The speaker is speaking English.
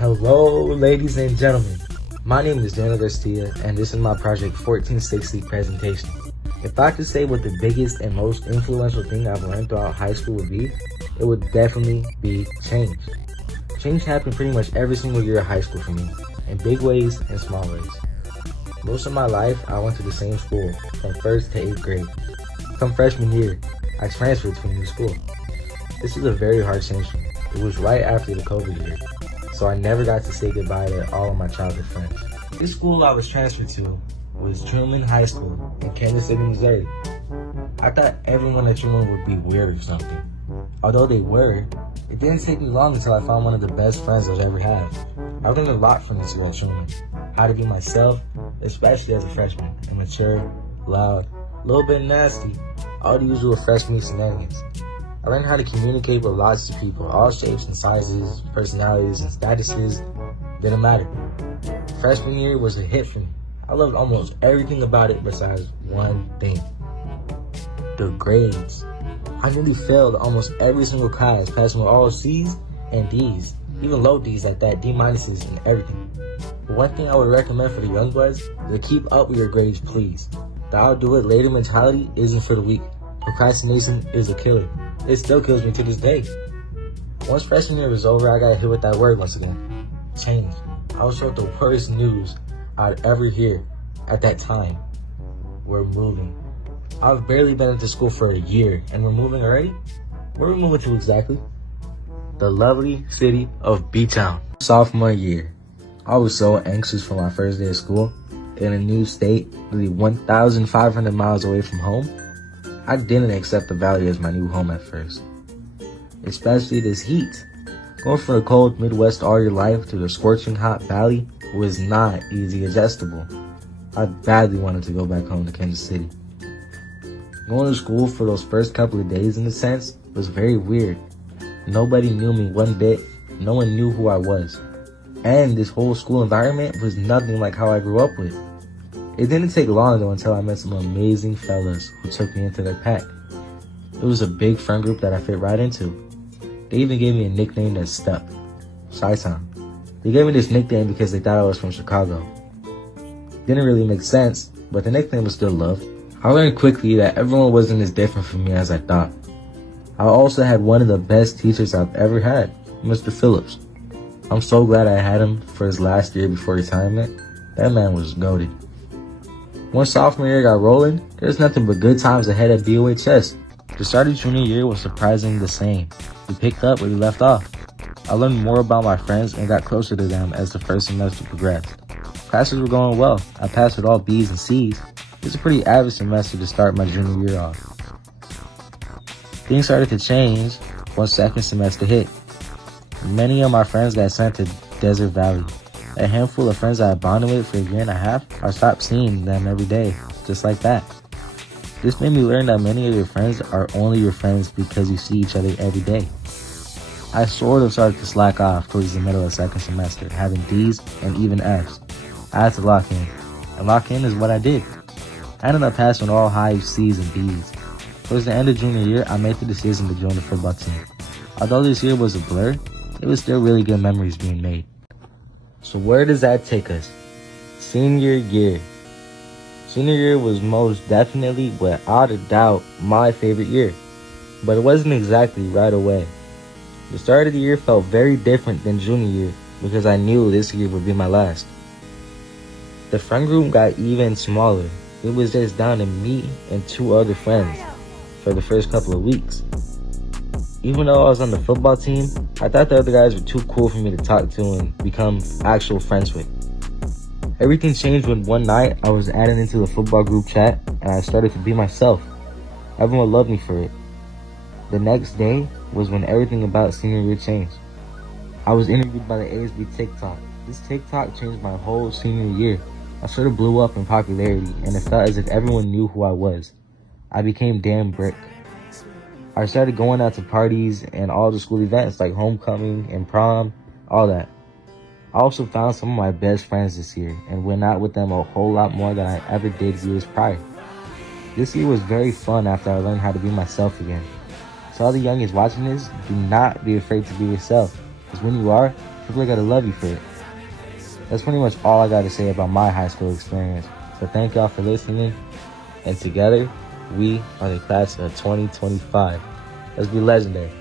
Hello, ladies and gentlemen. My name is Daniel Garcia, and this is my Project 1460 presentation. If I could say what the biggest and most influential thing I've learned throughout high school would be, it would definitely be change. Change happened pretty much every single year of high school for me, in big ways and small ways. Most of my life, I went to the same school, from 1st to 8th grade. Come freshman year, I transferred to a new school. This was a very hard change for me. It was right after the COVID year, so I never got to say goodbye to all of my childhood friends. This school I was transferred to was Truman High School in Kansas City, Missouri. I thought everyone at Truman would be weird or something. Although they were, it didn't take me long until I found one of the best friends I've ever had. I learned a lot from this year at Truman. How to be myself, especially as a freshman, and mature, loud, a little bit nasty, all the usual freshman shenanigans. I learned how to communicate with lots of people, all shapes and sizes, personalities and statuses, didn't matter. Freshman year was a hit for me. I loved almost everything about it besides one thing: the grades. I nearly failed almost every single class, passing with all C's and D's, even low D's at that, D minuses and everything. But one thing I would recommend for the young bloods is to keep up with your grades, please. The I'll do it later mentality isn't for the weak. Procrastination is a killer. It still kills me to this day. Once freshman year was over, I got hit with that word once again: change. I was told the worst news I'd ever hear at that time: we're moving. I've barely been at the school for a year, and we're moving already? Where are we moving to exactly? The lovely city of B-Town. Sophomore year, I was so anxious for my first day of school. In a new state, nearly 1,500 miles away from home. I didn't accept the valley as my new home at first. Especially this heat. Going from the cold Midwest all your life to the scorching hot valley was not easy adjustable. I badly wanted to go back home to Kansas City. Going to school for those first couple of days, in a sense, was very weird. Nobody knew me one bit. No one knew who I was. And this whole school environment was nothing like how I grew up with. It didn't take long though until I met some amazing fellas who took me into their pack. It was a big friend group that I fit right into. They even gave me a nickname that stuck: Chi-Town. They gave me this nickname because they thought I was from Chicago. Didn't really make sense, but the nickname was still loved. I learned quickly that everyone wasn't as different from me as I thought. I also had one of the best teachers I've ever had, Mr. Phillips. I'm so glad I had him for his last year before retirement. That man was goated. Once sophomore year got rolling, there's nothing but good times ahead at BOHS. The start of junior year was surprisingly the same. We picked up where we left off. I learned more about my friends and got closer to them as the first semester progressed. Classes were going well. I passed with all B's and C's. It's a pretty average semester to start my junior year off. Things started to change once second semester hit. Many of my friends got sent to Desert Valley. A handful of friends I had bonded with for a year and a half, I stopped seeing them every day, just like that. This made me learn that many of your friends are only your friends because you see each other every day. I sort of started to slack off towards the middle of second semester, having D's and even F's. I had to lock in, and lock in is what I did. I ended up passing all high C's and B's. Towards the end of junior year, I made the decision to join the football team. Although this year was a blur, it was still really good memories being made. So where does that take us? Senior year. Senior year was most definitely, without a doubt, my favorite year. But it wasn't exactly right away. The start of the year felt very different than junior year because I knew this year would be my last. The friend group got even smaller. It was just down to me and 2 other friends for the first couple of weeks. Even though I was on the football team, I thought the other guys were too cool for me to talk to and become actual friends with. Everything changed when one night I was added into the football group chat and I started to be myself. Everyone loved me for it. The next day was when everything about senior year changed. I was interviewed by the ASB TikTok. This TikTok changed my whole senior year. I sort of blew up in popularity and it felt as if everyone knew who I was. I became damn brick. I started going out to parties and all the school events like homecoming and prom, all that. I also found some of my best friends this year and went out with them a whole lot more than I ever did years prior. This year was very fun after I learned how to be myself again. So all the youngins watching this, do not be afraid to be yourself. Because when you are, People gotta love you for it. That's pretty much all I gotta say about my high school experience. So thank y'all for listening. And together, we are the class of 2025. Let's be legendary.